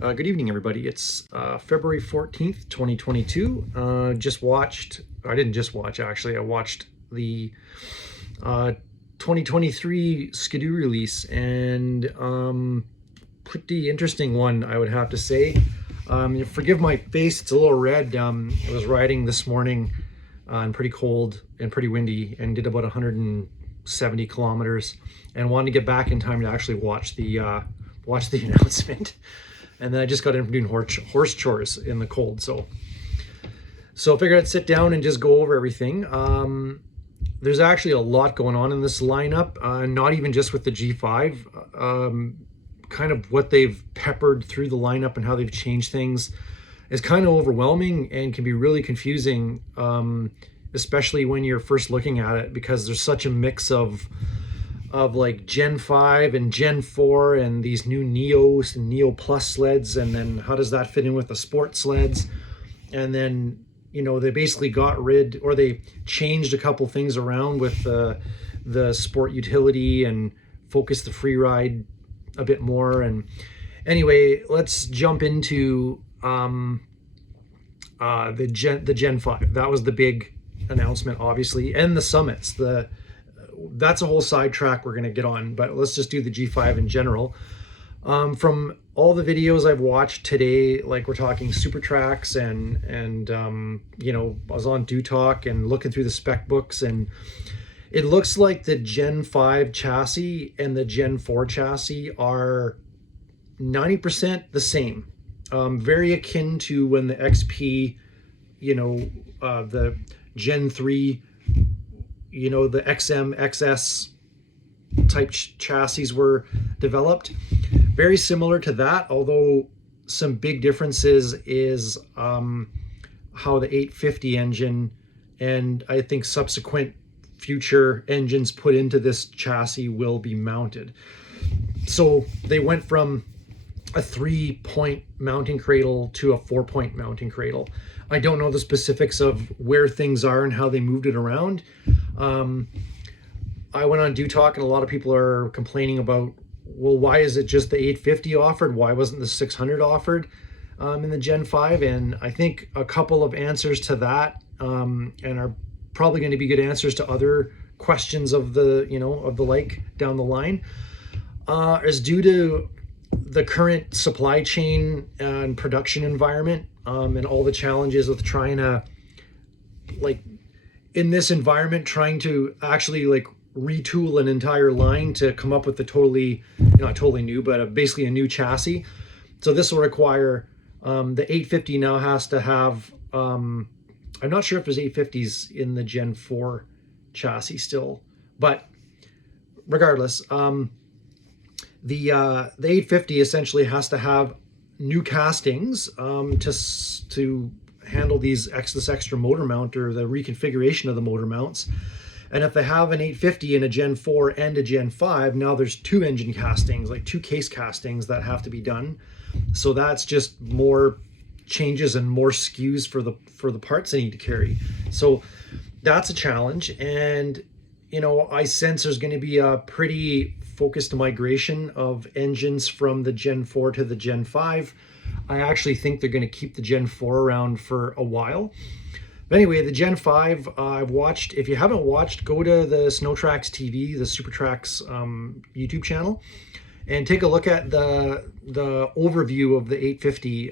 Good evening, everybody. It's February 14th, 2022. I didn't just watch, actually. I watched the 2023 Skidoo release, and pretty interesting one, I would have to say. Forgive my face, it's a little red. I was riding this morning and pretty cold and pretty windy, and did about 170 kilometers, and wanted to get back in time to actually watch the announcement. And then I just got in from doing horse chores in the cold. So I figured I'd sit down and just go over everything. There's actually a lot going on in this lineup, not even just with the G5. Kind of what they've peppered through the lineup and how they've changed things is kind of overwhelming and can be really confusing, especially when you're first looking at it, because there's such a mix of like Gen 5 and Gen 4 and these new Neos and Neo Plus sleds, and then how does that fit in with the sport sleds? And then, you know, they basically got rid, or they changed a couple things around with the sport utility and focused the free ride a bit more. And anyway, let's jump into the Gen 5. That was the big announcement, obviously, and the summits. That's a whole sidetrack we're going to get on, but let's just do the G5 in general. From all the videos I've watched today, like we're talking super tracks and you know, I was on Do Talk and looking through the spec books, and it looks like the Gen 5 chassis and the Gen 4 chassis are 90% the same. Very akin to when the XP, you know, the Gen 3, you know, the XM, XS type chassis were developed. Very similar to that, although some big differences is how the 850 engine and I think subsequent future engines put into this chassis will be mounted. So they went from a 3-point mounting cradle to a 4-point mounting cradle. I don't know the specifics of where things are and how they moved it around. I went on Do Talk, and a lot of people are complaining about, well, why is it just the 850 offered? Why wasn't the 600 offered in the Gen 5? And I think a couple of answers to that, and are probably going to be good answers to other questions of the, you know, of the like down the line, is due to the current supply chain and production environment, and all the challenges with trying to, like, in this environment, trying to actually like retool an entire line to come up with a totally, not totally new, but basically a new chassis. So this will require, the 850 now has to have, I'm not sure if there's 850s in the Gen 4 chassis still, but regardless, the 850 essentially has to have new castings to handle this extra motor mount, or the reconfiguration of the motor mounts. And if they have an 850 in a Gen 4 and a Gen 5, now there's two engine castings, like two case castings that have to be done. So that's just more changes and more SKUs for the parts they need to carry. So that's a challenge. And, you know, I sense there's going to be a pretty focused migration of engines from the Gen 4 to the Gen 5. I actually think they're going to keep the Gen 4 around for a while. But anyway, the Gen 5, I've watched. If you haven't watched, go to the Snow Tracks TV, the Super Tracks YouTube channel, and take a look at the overview of the 850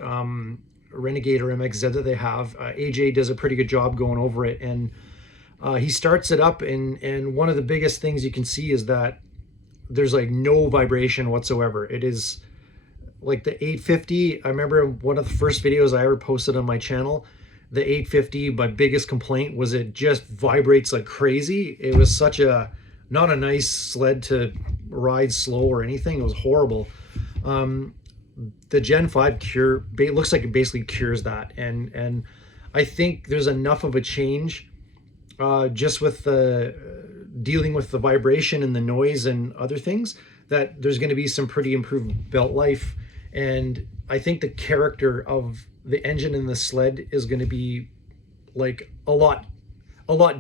Renegade or MXZ that they have. AJ does a pretty good job going over it, and he starts it up, and one of the biggest things you can see is that there's like no vibration whatsoever. It is like the 850. I remember one of the first videos I ever posted on my channel, the 850, my biggest complaint was it just vibrates like crazy. It was such a, not a nice sled to ride slow or anything. It was horrible. The Gen 5 looks like it basically cures that. And I think there's enough of a change just with the dealing with the vibration and the noise and other things, that there's going to be some pretty improved belt life. And I think the character of the engine in the sled is going to be like a lot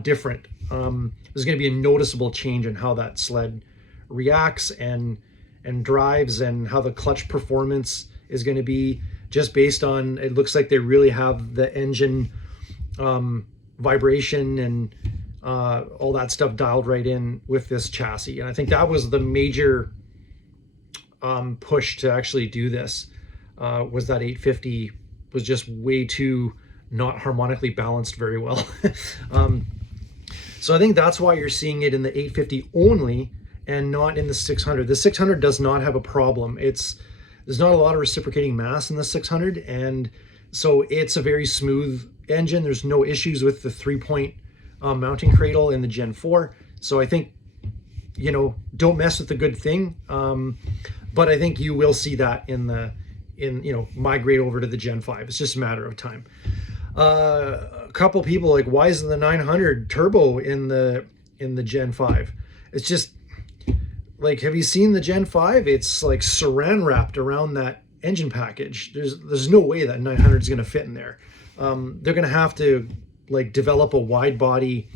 different. There's going to be a noticeable change in how that sled reacts and drives, and how the clutch performance is going to be, just based on, it looks like they really have the engine vibration and all that stuff dialed right in with this chassis. And I think that was the major push to actually do this, was that 850 was just way too not harmonically balanced very well. So I think that's why you're seeing it in the 850 only and not in the 600. The 600 does not have a problem. There's not a lot of reciprocating mass in the 600, and so it's a very smooth engine. There's no issues with the 3-point mounting cradle in the Gen 4. So I think, don't mess with the good thing. But I think you will see that migrate over to the Gen 5. It's just a matter of time. A couple people like, why isn't the 900 turbo in the Gen 5? It's just like, have you seen the Gen 5? It's like saran wrapped around that engine package. There's no way that 900 is going to fit in there. They're going to have to like develop a wide body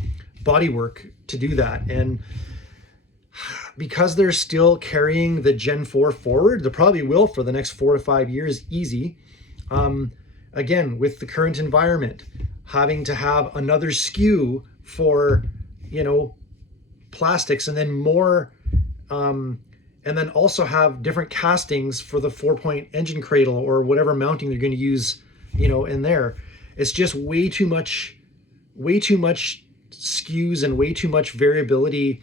bodywork to do that. And because they're still carrying the Gen 4 forward, they probably will for the next 4 to 5 years, easy. Again, with the current environment, having to have another SKU for, plastics, and then more, and then also have different castings for the 4-point engine cradle or whatever mounting they're going to use, in there. It's just way too much SKUs and way too much variability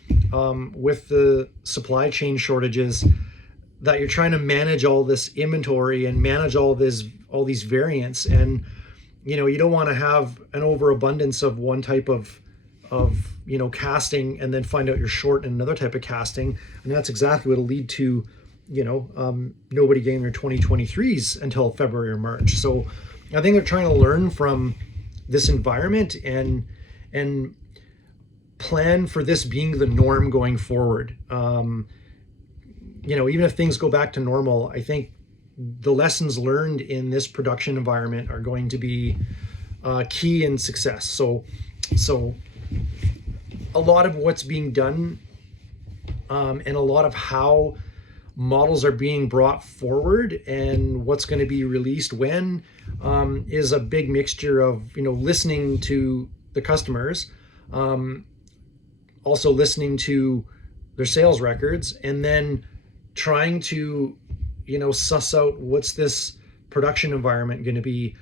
with the supply chain shortages, that you're trying to manage all this inventory and manage all these variants. And you don't want to have an overabundance of one type of casting and then find out you're short in another type of casting, and that's exactly what will lead to nobody getting their 2023s until February or March. So I think they're trying to learn from this environment and plan for this being the norm going forward. Even if things go back to normal, I think the lessons learned in this production environment are going to be key in success. So a lot of what's being done and a lot of how models are being brought forward and what's going to be released when is a big mixture of listening to the customers, also listening to their sales records, and then trying to suss out what's this production environment going to be,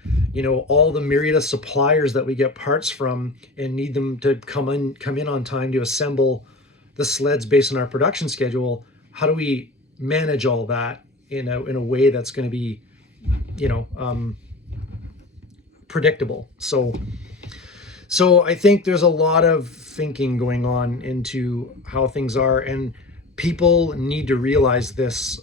all the myriad of suppliers that we get parts from and need them to come in on time to assemble the sleds based on our production schedule. How do we manage all that in a way that's going to be predictable? So I think there's a lot of thinking going on into how things are, and people need to realize this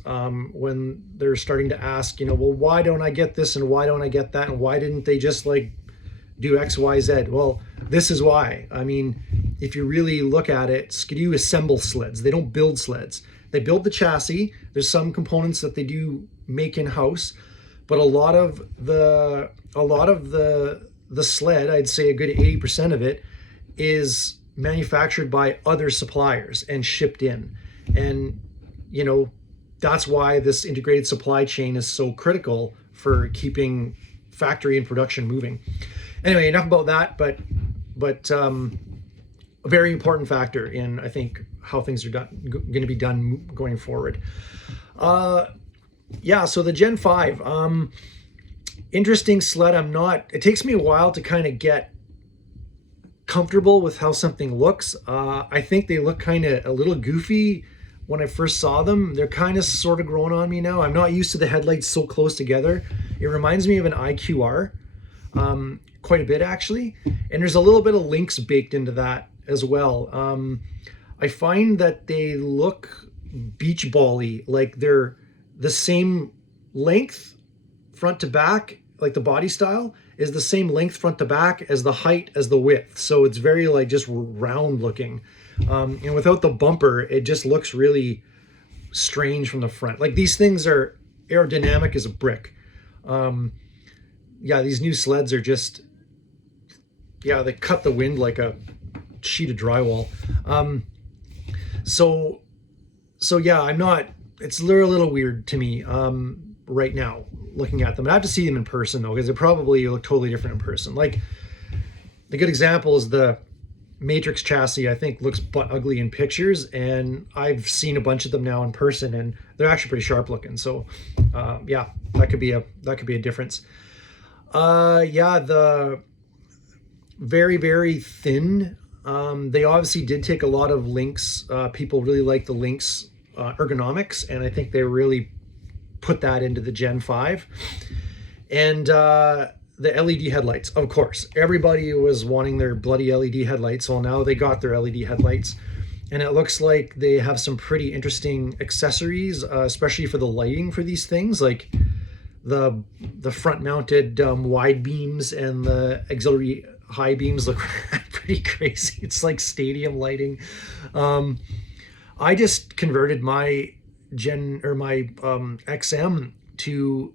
when they're starting to ask, well, why don't I get this and why don't I get that, and why didn't they just do X, Y, Z? Well, this is why. I mean, if you really look at it, Skidoo assembles sleds. They don't build sleds. They build the chassis. There's some components that they do make in-house, but a lot of the sled, I'd say a good 80% of it, is manufactured by other suppliers and shipped in. And that's why this integrated supply chain is so critical for keeping factory and production moving. Anyway, enough about that, but a very important factor in, I think, how things are going to be done going forward. So the Gen 5, interesting sled. It takes me a while to kind of get comfortable with how something looks. I think they look kind of a little goofy when I first saw them. They're kind of sort of growing on me now. I'm not used to the headlights so close together. It reminds me of an IQR quite a bit, actually. And there's a little bit of Lynx baked into that as well. I find that they look beach ball-y, like they're the same length front to back, like the body style is the same length front to back as the height as the width. So it's very just round looking. And without the bumper, it just looks really strange from the front. Like, these things are aerodynamic as a brick. These new sleds are just, they cut the wind like a sheet of drywall. So I'm not, it's a little weird to me. right now looking at them. I have to see them in person though, because they probably look totally different in person. Like the good example is the Matrix chassis. I think looks butt ugly in pictures, and I've seen a bunch of them now in person, and they're actually pretty sharp looking. So yeah, that could be a difference. Yeah, the very, very thin. They obviously did take a lot of Lynx. People really like the Lynx ergonomics, and I think they really put that into the Gen 5. And the LED headlights, of course. Everybody was wanting their bloody LED headlights, so now they got their LED headlights. And it looks like they have some pretty interesting accessories, especially for the lighting for these things, like the front-mounted wide beams and the auxiliary high beams look pretty crazy. It's like stadium lighting. I just converted my XM to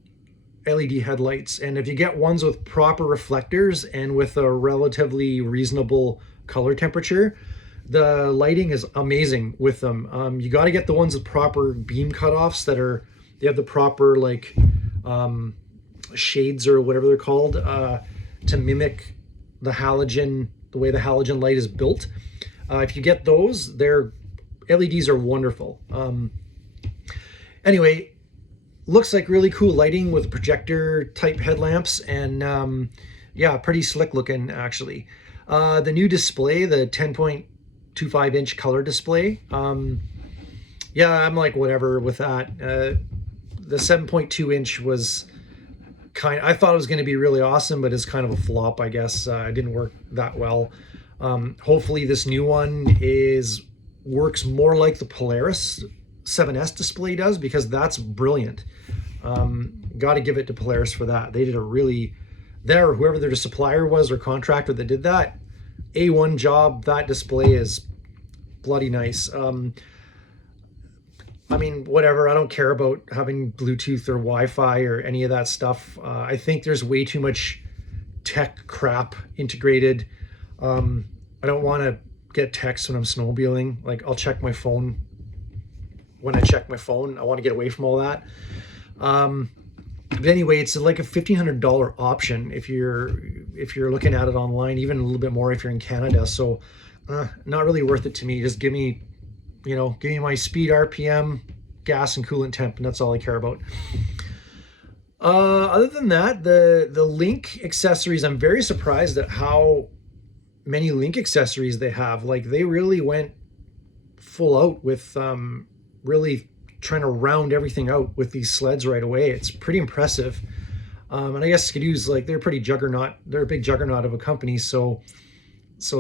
LED headlights, and if you get ones with proper reflectors and with a relatively reasonable color temperature, the lighting is amazing with them. You got to get the ones with proper beam cutoffs they have the proper like shades or whatever they're called to mimic the way the halogen light is built. If you get those, their LEDs are wonderful. Anyway, looks like really cool lighting with projector type headlamps, and yeah, pretty slick looking actually. The new display, the 10.25 inch color display, yeah, I'm like whatever with that. The 7.2 inch was I thought it was going to be really awesome, but it's kind of a flop, I guess. It didn't work that well. Hopefully this new one works more like the Polaris 7S display does, because that's brilliant. Got to give it to Polaris for that. They did whoever their supplier was or contractor that did that, A1 job. That display is bloody nice. I mean, whatever, I don't care about having Bluetooth or Wi-Fi or any of that stuff. I think there's way too much tech crap integrated. I don't want to get texts when I'm snowmobiling. Like, I'll check my phone when I check my phone. I want to get away from all that. But anyway, it's like a $1,500 option if you're looking at it online, even a little bit more if you're in Canada. So not really worth it to me. Just give me my speed, RPM, gas, and coolant temp, and that's all I care about. Other than that, the Link accessories, I'm very surprised at how many Link accessories they have. Like, they really went full out with really trying to round everything out with these sleds right away. It's pretty impressive. And I guess Skidoo's like, they're a big juggernaut of a company, so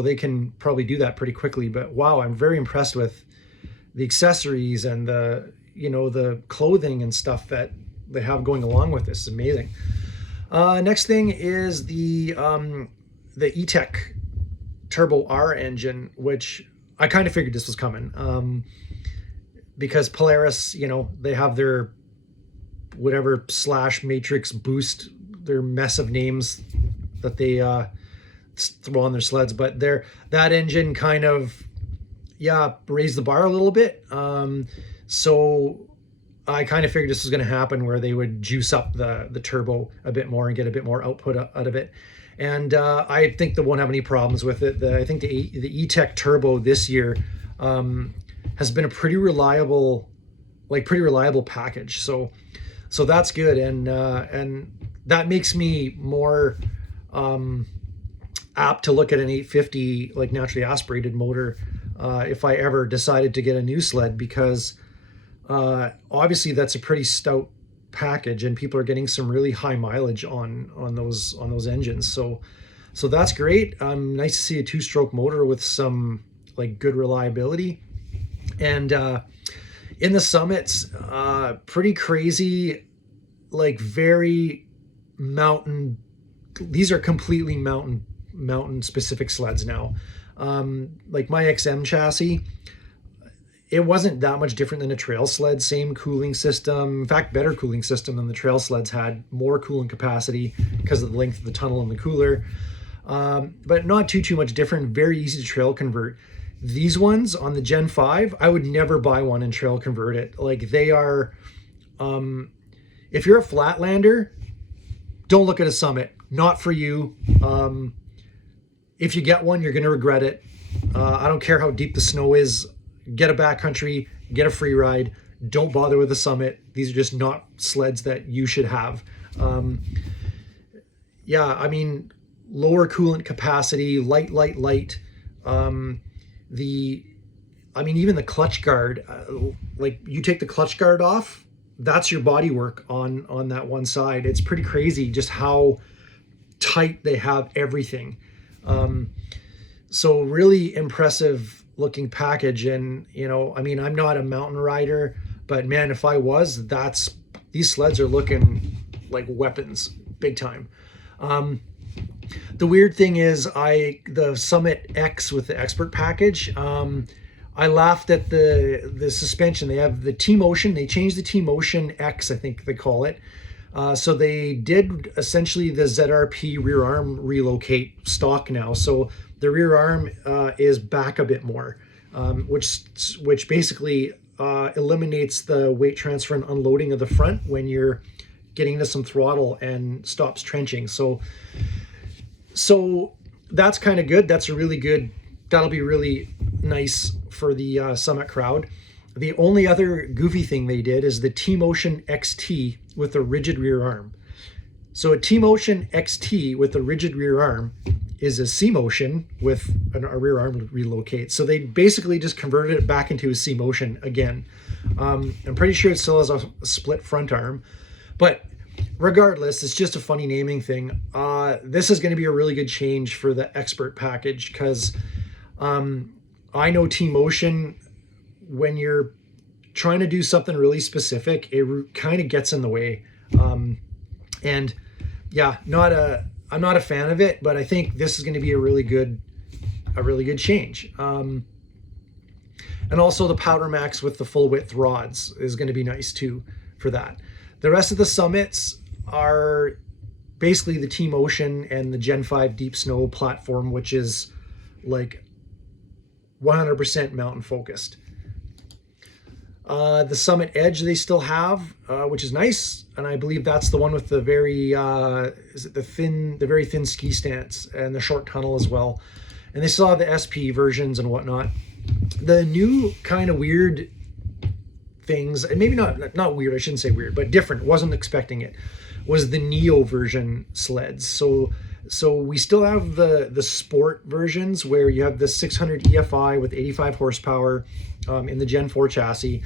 they can probably do that pretty quickly. But wow, I'm very impressed with the accessories and the clothing and stuff that they have going along with this. It's amazing. Next thing is the E-Tec Turbo R engine, which I kind of figured this was coming. Because Polaris, they have their whatever / Matrix Boost, their mess of names that they throw on their sleds, but that engine kind of raised the bar a little bit. So I kind of figured this was going to happen, where they would juice up the turbo a bit more and get a bit more output out of it. And I think they won't have any problems with it. I think the E-Tec Turbo this year has been a pretty reliable package. So that's good, and that makes me more apt to look at an 850 like naturally aspirated motor if I ever decided to get a new sled, because obviously that's a pretty stout package, and people are getting some really high mileage on those engines. So that's great. Nice to see a 2-stroke motor with some like good reliability. And in the summits, pretty crazy, like very mountain. These are completely mountain specific sleds now. Like my XM chassis, it wasn't that much different than a trail sled. Same cooling system, in fact, better cooling system than the trail sleds had. More coolant capacity because of the length of the tunnel and the cooler, but not too much different. Very easy to trail convert. These ones on the Gen 5, I would never buy one and trail convert it. Like, they are, if you're a flatlander, don't look at a Summit. Not for you. If you get one, you're going to regret it. I don't care how deep the snow is. Get a backcountry, get a free ride. Don't bother with a Summit. These are just not sleds that you should have. Yeah, I mean, lower coolant capacity, light. Even the clutch guard, like you take the clutch guard off, that's your body work on that one side. It's pretty crazy just how tight they have everything. So really impressive looking package. And, I'm not a mountain rider, but man, if I was, these sleds are looking like weapons big time. The weird thing is the Summit X with the Expert package, I laughed at the suspension. They have the T-Motion. They changed the T-Motion X, I think they call it. So they did essentially the ZRP rear arm relocate stock now. So the rear arm is back a bit more, which basically eliminates the weight transfer and unloading of the front when you're getting into some throttle and stops trenching. So that's kind of good. That'll be really nice for the Summit crowd. The only other goofy thing they did is the T-Motion XT with a rigid rear arm. So a T-Motion XT with a rigid rear arm is a C-Motion with a rear arm relocate. So they basically just converted it back into a C-Motion again. I'm pretty sure it still has a split front arm, but regardless, it's just a funny naming thing. This is going to be a really good change for the Expert package because I know T-Motion, when you're trying to do something really specific, it kind of gets in the way. And yeah, I'm not a fan of it, but I think this is going to be a really good change. And also the Powder Max with the full width rods is going to be nice too for that. The rest of the Summits are basically the T-Motion and the Gen 5 Deep Snow platform, which is like 100% mountain focused. The Summit Edge they still have, which is nice, and I believe that's the one with the very very thin ski stance and the short tunnel as well. And they still have the SP versions and whatnot. The new kind of weird things, and maybe not weird, I shouldn't say weird, but different, wasn't expecting it, was the Neo version sleds. So we still have the sport versions where you have the 600 EFI with 85 horsepower in the Gen 4 chassis.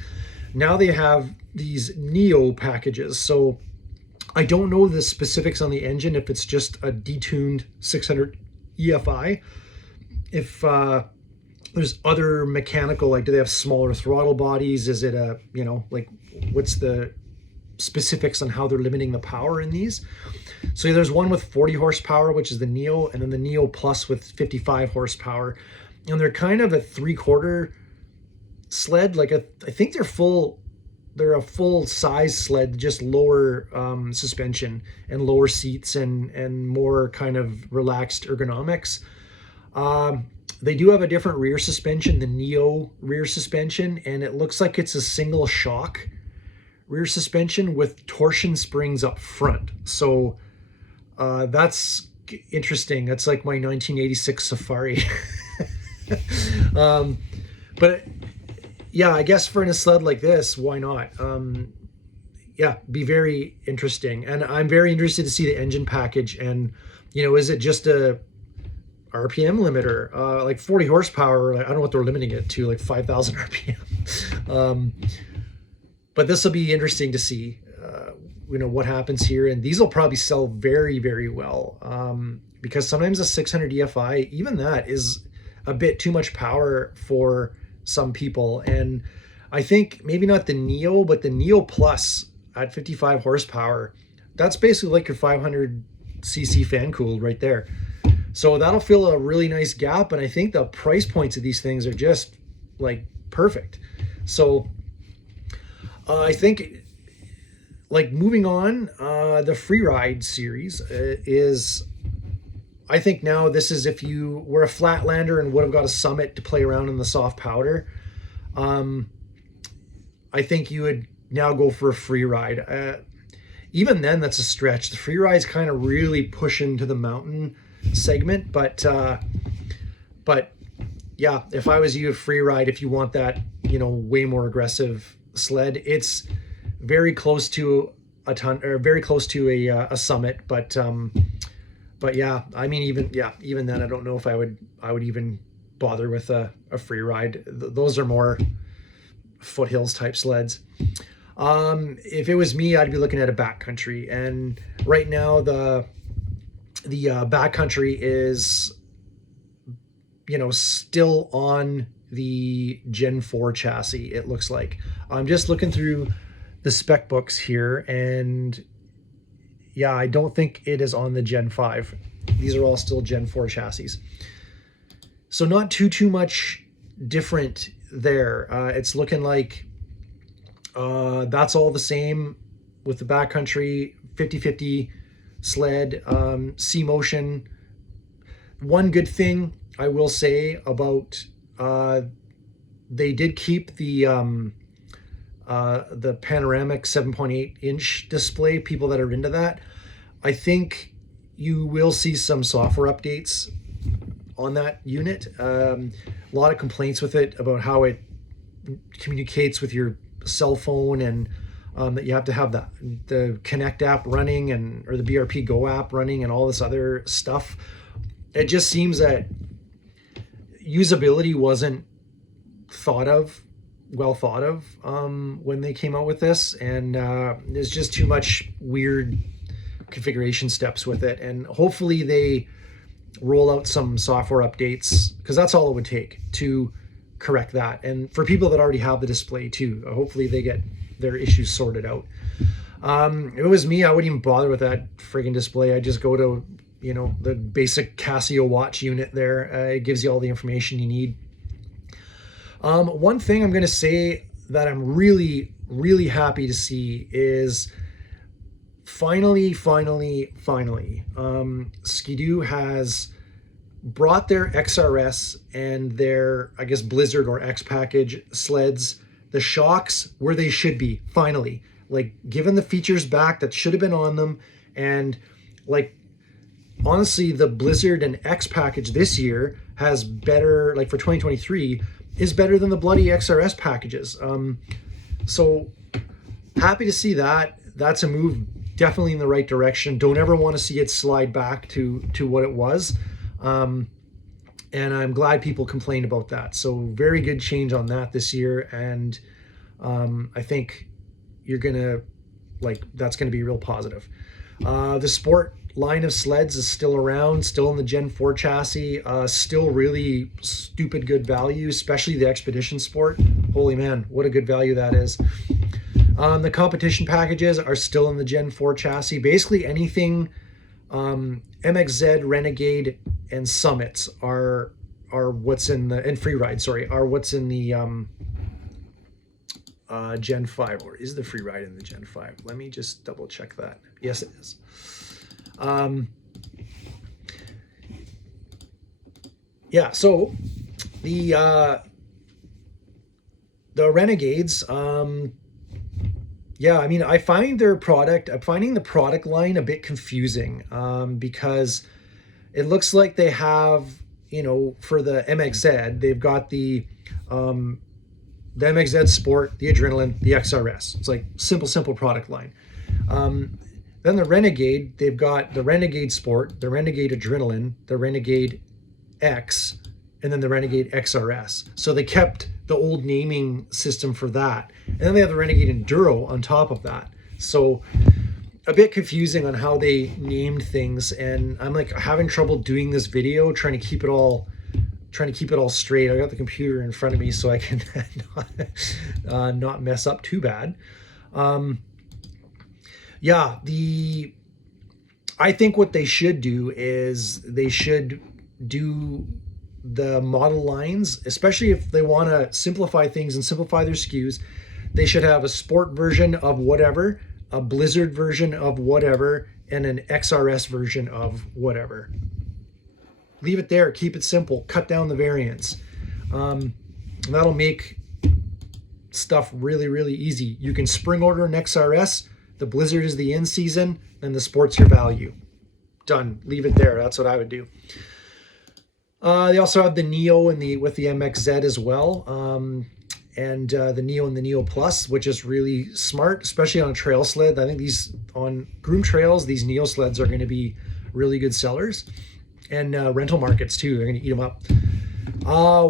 Now they have these Neo packages. So I don't know the specifics on the engine, if it's just a detuned 600 EFI, if there's other mechanical, like do they have smaller throttle bodies? Is it what's the specifics on how they're limiting the power in these? So there's one with 40 horsepower, which is the Neo, and then the Neo Plus with 55 horsepower. And they're kind of a 3/4 sled. I think they're a full size sled, just lower suspension and lower seats and more kind of relaxed ergonomics. They do have a different rear suspension, the Neo rear suspension, and it looks like it's a single shock rear suspension with torsion springs up front. So that's interesting. That's like my 1986 Safari. But yeah, I guess for a sled like this, why not? Yeah, be very interesting. And I'm very interested to see the engine package. And, is it just a RPM limiter? Like 40 horsepower, I don't know what they're limiting it to, like 5,000 RPM. But this will be interesting to see, what happens here. And these will probably sell very, very well, because sometimes a 600 EFI, even that is a bit too much power for some people. And I think maybe not the Neo, but the Neo Plus at 55 horsepower, that's basically like your 500 cc fan cooled right there. So that'll fill a really nice gap. And I think the price points of these things are just like perfect. So I think, moving on, the Freeride series is, I think now this is if you were a flatlander and would have got a Summit to play around in the soft powder, I think you would now go for a Freeride. even then, that's a stretch. The free ride's kind of really pushing to the mountain segment, but yeah, if I was you, a free ride, if you want that, way more aggressive sled, it's very close to a ton, or very close to a summit, but yeah, I mean, even then, I don't know if I would even bother with a free ride. Those are more foothills type sleds. If it was me, I'd be looking at a backcountry, and right now the backcountry is, still on the Gen 4 chassis, it looks like. I'm just looking through the spec books here, and yeah, I don't think it is on the Gen 5. These are all still Gen 4 chassis. So not too much different there. It's looking like that's all the same with the backcountry 50/50 sled, C-motion. One good thing I will say about they did keep the panoramic 7.8 inch display. People that are into that, I think you will see some software updates on that unit. A lot of complaints with it about how it communicates with your cell phone, and that you have to have the Connect app running, or the BRP Go app running, and all this other stuff. It just seems that usability wasn't well thought of when they came out with this, and there's just too much weird configuration steps with it. And hopefully they roll out some software updates, because that's all it would take to correct that. And for people that already have the display too, hopefully they get their issues sorted out. If it was me, I wouldn't even bother with that friggin' display. I just go to the basic Casio watch unit there. It gives you all the information you need. One thing I'm going to say that I'm really, really happy to see is finally, Skidoo has brought their XRS and their, I guess, Blizzard or X package sleds, the shocks where they should be, finally. Like, given the features back that should have been on them, and like, honestly, the Blizzard and X package this year has better, like for 2023, is better than the bloody XRS packages. So happy to see that. That's a move definitely in the right direction. Don't ever want to see it slide back to what it was. And I'm glad people complained about that. So very good change on that this year. And I think that's gonna be real positive. The Sport line of sleds is still around, still in the Gen 4 chassis, still really stupid good value, especially the Expedition Sport. Holy man, what a good value that is. The competition packages are still in the Gen 4 chassis. Basically anything MXZ, Renegade, and Summits are what's in the, and Freeride, sorry, are what's in the Gen 5, or is the Freeride in the Gen 5? Let me just double check that. Yes, it is. Yeah, so the Renegades, yeah, I mean, I'm finding the product line a bit confusing, because it looks like they have, for the MXZ, they've got the MXZ Sport, the Adrenaline, the XRS. It's like simple product line. Then the Renegade, they've got the Renegade Sport, the Renegade Adrenaline, the Renegade X, and then the Renegade XRS. So they kept the old naming system for that. And then they have the Renegade Enduro on top of that. So a bit confusing on how they named things. And I'm like having trouble doing this video, trying to keep it all straight. I got the computer in front of me so I can not mess up too bad. Yeah, I think what they should do is they should do the model lines, especially if they want to simplify things and simplify their SKUs. They should have a Sport version of whatever, a Blizzard version of whatever, and an XRS version of whatever. Leave it there, keep it simple, cut down the variants. That'll make stuff really, really easy. You can spring order an XRS. The Blizzard is the in season, and the Sport's your value. Done. Leave it there. That's what I would do. They also have the Neo and with the MXZ as well, and the Neo and the Neo Plus, which is really smart, especially on a trail sled. I think these on groomed trails, these Neo sleds are going to be really good sellers, and rental markets too. They're going to eat them up.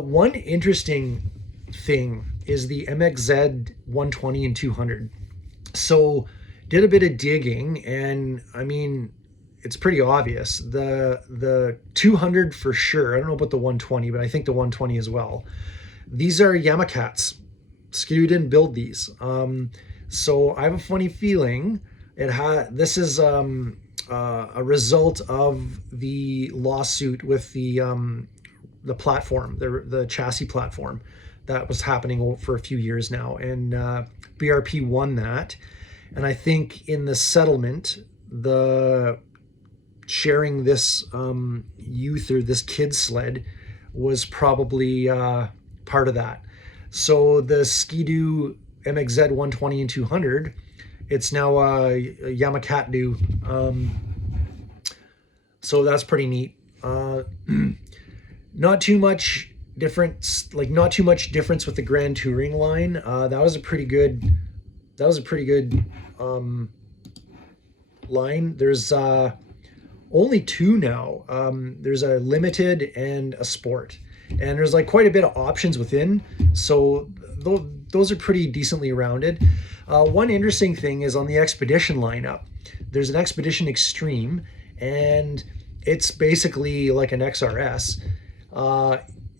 One interesting thing is the MXZ 120 and 200. So did a bit of digging, and I mean, it's pretty obvious. The 200 for sure. I don't know about the 120, but I think the 120 as well. These are Yamakats. Skidoo didn't build these. So I have a funny feeling this is a result of the lawsuit with the platform, the chassis platform that was happening for a few years now. And BRP won that. And I think in the settlement, the sharing this youth or this kid sled was probably part of that. So the Skidoo MXZ 120 and 200, it's now a Yamakatdu. So that's pretty neat. Not too much difference, not too much difference with the Grand Touring line. That was a pretty good line. There's only two now. There's a limited and a sport, and there's quite a bit of options within. So those are pretty decently rounded. One interesting thing is on the Expedition lineup. There's an Expedition Extreme, and it's basically like an XRS.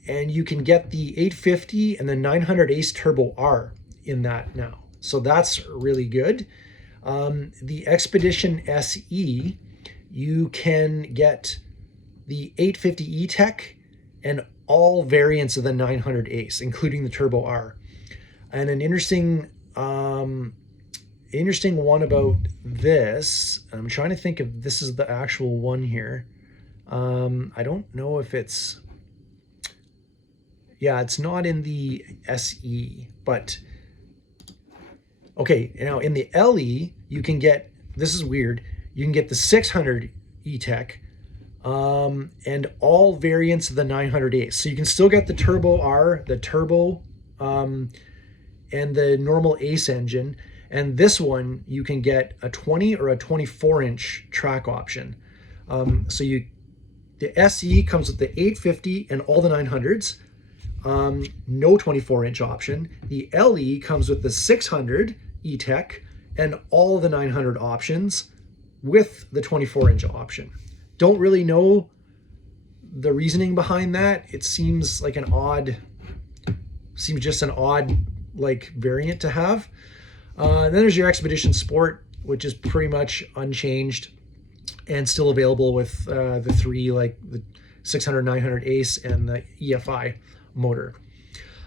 And you can get the 850 and the 900 Ace Turbo R in that now. So that's really good. The Expedition SE, you can get the 850 E-Tec and all variants of the 900 Ace, including the Turbo R. And an interesting one about this, I'm trying to think if this is the actual one here. I don't know if it's, it's not in the SE, but okay, now in the LE, you can get, this is weird, you can get the 600 E-Tec and all variants of the 900 Ace. So you can still get the Turbo R, the Turbo, and the normal Ace engine. And this one, you can get a 20 or a 24-inch track option. The SE comes with the 850 and all the 900s. No 24-inch option. The LE comes with the 600 E-Tec and all the 900 options with the 24-inch option. Don't really know the reasoning behind that. It seems just an odd variant to have. Then there's your Expedition Sport, which is pretty much unchanged and still available with the three, the 600, 900 Ace and the EFI motor.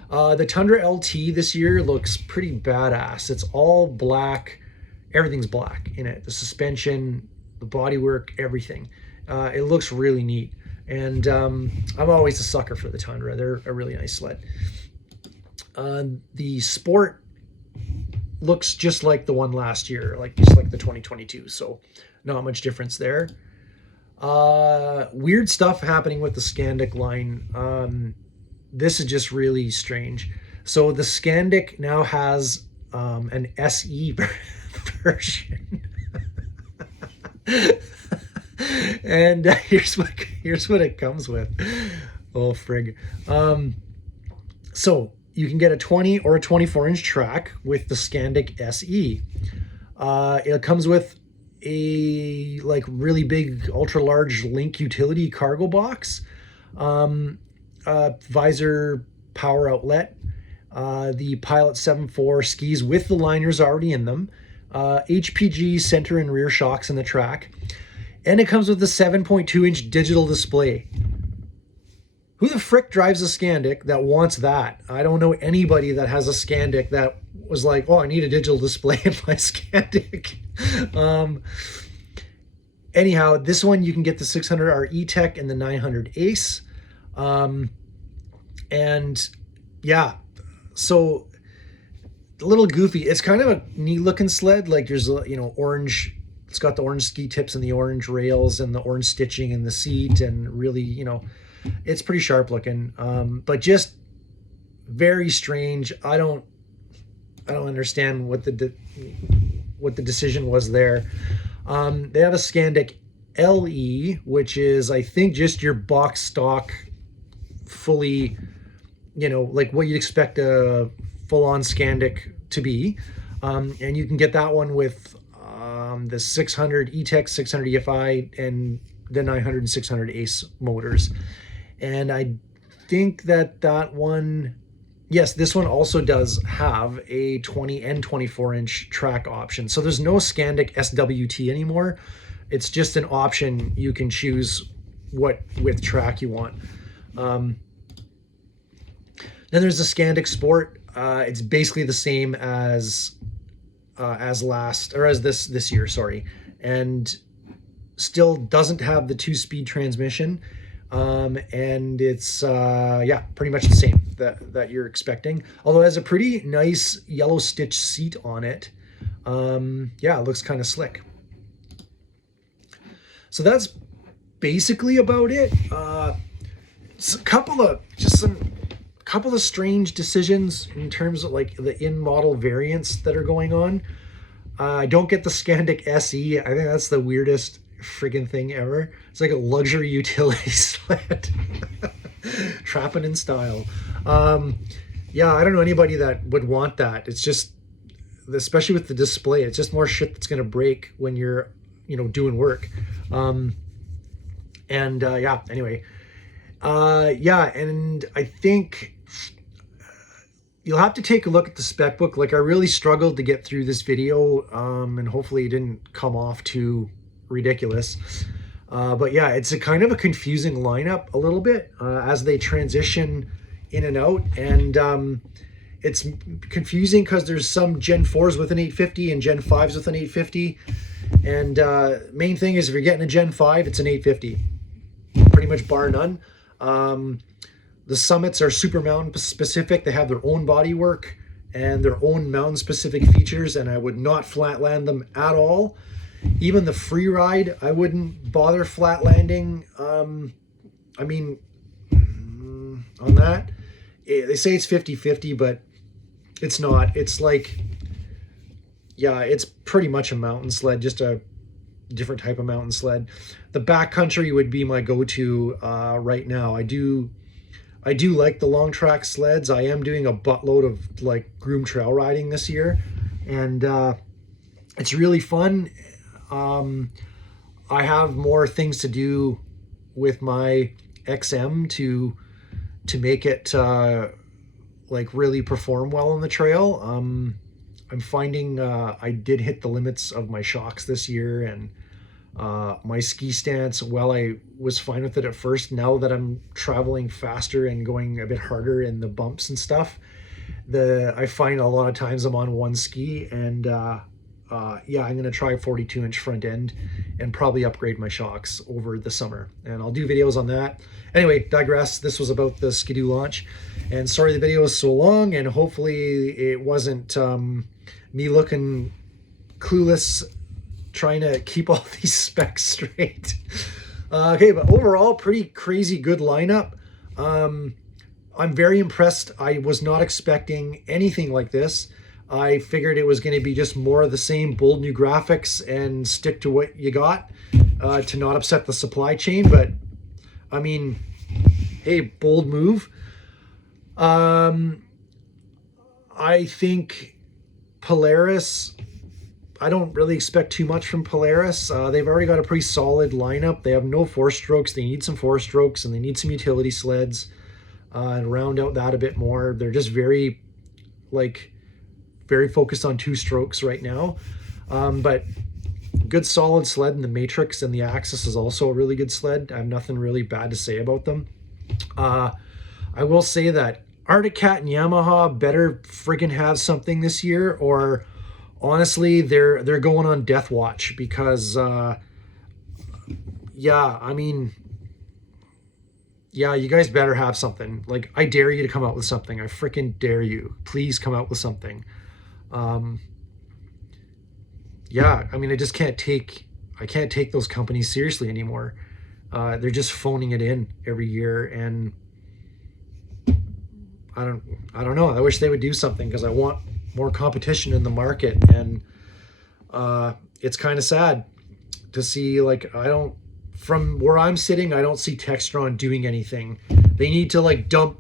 The Tundra LT this year looks pretty badass. It's all black. Everything's black in it. The suspension, the bodywork, everything. It looks really neat. And I'm always a sucker for the Tundra. They're a really nice sled. The Sport looks just like the one last year, just like the 2022. So not much difference there. Weird stuff happening with the Skandik line. This is just really strange. So the Skandik now has an SE version. And here's what it comes with. Oh frig. So you can get a 20 or a 24-inch track with the Skandik SE. It comes with a really big ultra large Link utility cargo box, visor power outlet, the Pilot 7.4 skis with the liners already in them, HPG center and rear shocks in the track, and it comes with a 7.2-inch digital display. Who the frick drives a Skandik that wants that? I don't know anybody that has a Skandik that was like, oh, I need a digital display in my Skandik. Anyhow, this one you can get the 600R E-Tec and the 900 Ace. And yeah, so a little goofy. It's kind of a neat looking sled. Like there's, you know, orange. It's got the orange ski tips and the orange rails and the orange stitching in the seat, and really, you know, it's pretty sharp looking. But just very strange. I don't understand what the decision was there. They have a Skandik LE, which is, I think, just your box stock, fully, you know, like what you'd expect a full-on Skandik to be. And you can get that one with the 600 E-Tec, 600 EFI, and the 900 and 600 ACE motors. And I think that one, yes, this one also does have a 20 and 24 inch track option. So there's no Skandik SWT anymore. It's just an option. You can choose what width track you want. Then there's the Skandik Sport. It's basically the same as this year, sorry, and still doesn't have the 2-speed transmission. And it's yeah, pretty much the same that you're expecting, although it has a pretty nice yellow stitch seat on it. Yeah, it looks kind of slick. So that's basically about it. It's a couple of strange decisions in terms of like the in-model variants that are going on. I don't get the Skandik SE. I think that's the weirdest friggin' thing ever. It's like a luxury utility sled. Trapping in style. Yeah, I don't know anybody that would want that. It's just, especially with the display, it's just more shit that's gonna break when you're, you know, doing work. Yeah, anyway. Yeah, and I think you'll have to take a look at the spec book. Like, I really struggled to get through this video, and hopefully it didn't come off too ridiculous. But yeah, it's a kind of a confusing lineup a little bit as they transition in and out. And it's confusing because there's some Gen 4s with an 850 and Gen 5s with an 850. And main thing is, if you're getting a Gen 5, it's an 850. Pretty much bar none. The Summits are super mountain specific. They have their own bodywork and their own mountain specific features, and I would not flatland them at all. Even the free ride, I wouldn't bother flat landing. I mean, on that, they say it's 50-50, but it's not. It's like, yeah, it's pretty much a mountain sled, just a different type of mountain sled. The backcountry would be my go-to right now. I do like the long track sleds. I am doing a buttload of like groom trail riding this year, and it's really fun. I have more things to do with my XM to make it like really perform well on the trail. I'm finding I did hit the limits of my shocks this year, and my ski stance, well, I was fine with it at first. Now that I'm traveling faster and going a bit harder in the bumps and stuff, I find a lot of times I'm on one ski, and yeah, I'm gonna try 42-inch front end and probably upgrade my shocks over the summer, and I'll do videos on that. Anyway, digress. This was about the Skidoo launch, and sorry the video was so long, and hopefully it wasn't me looking clueless trying to keep all these specs straight. Okay, but overall, pretty crazy good lineup. I'm very impressed. I was not expecting anything like this. I figured it was going to be just more of the same, bold new graphics and stick to what you got to not upset the supply chain. But I mean, hey, bold move. I think Polaris, I don't really expect too much from Polaris. They've already got a pretty solid lineup. They have no 4-strokes. They need some 4-strokes, and they need some utility sleds and round out that a bit more. They're just very focused on 2-strokes right now. But good solid sled, and the Matrix and the Axis is also a really good sled. I have nothing really bad to say about them. I will say that Arctic Cat and Yamaha better friggin' have something this year, or honestly, they're going on death watch, because yeah, I mean, yeah, you guys better have something. Like, I dare you to come out with something. I freaking dare you. Please come out with something. Yeah, I mean, I can't take those companies seriously anymore. They're just phoning it in every year, and I don't know. I wish they would do something because I want more competition in the market, and it's kind of sad to see, like, from where I'm sitting, I don't see Textron doing anything. They need to like dump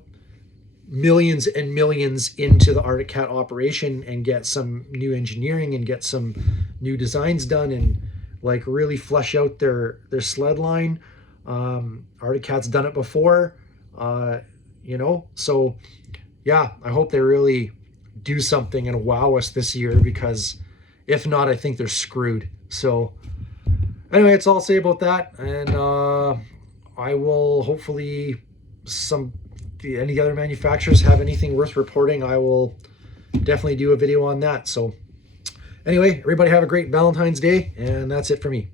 millions and millions into the Arctic Cat operation and get some new engineering and get some new designs done and like really flesh out their sled line. Arctic Cat's done it before, so yeah, I hope they really do something and wow us this year, because if not, I think they're screwed. So anyway, that's all I'll say about that. And I will hopefully, any other manufacturers have anything worth reporting, I will definitely do a video on that. So anyway, everybody have a great Valentine's Day, and that's it for me.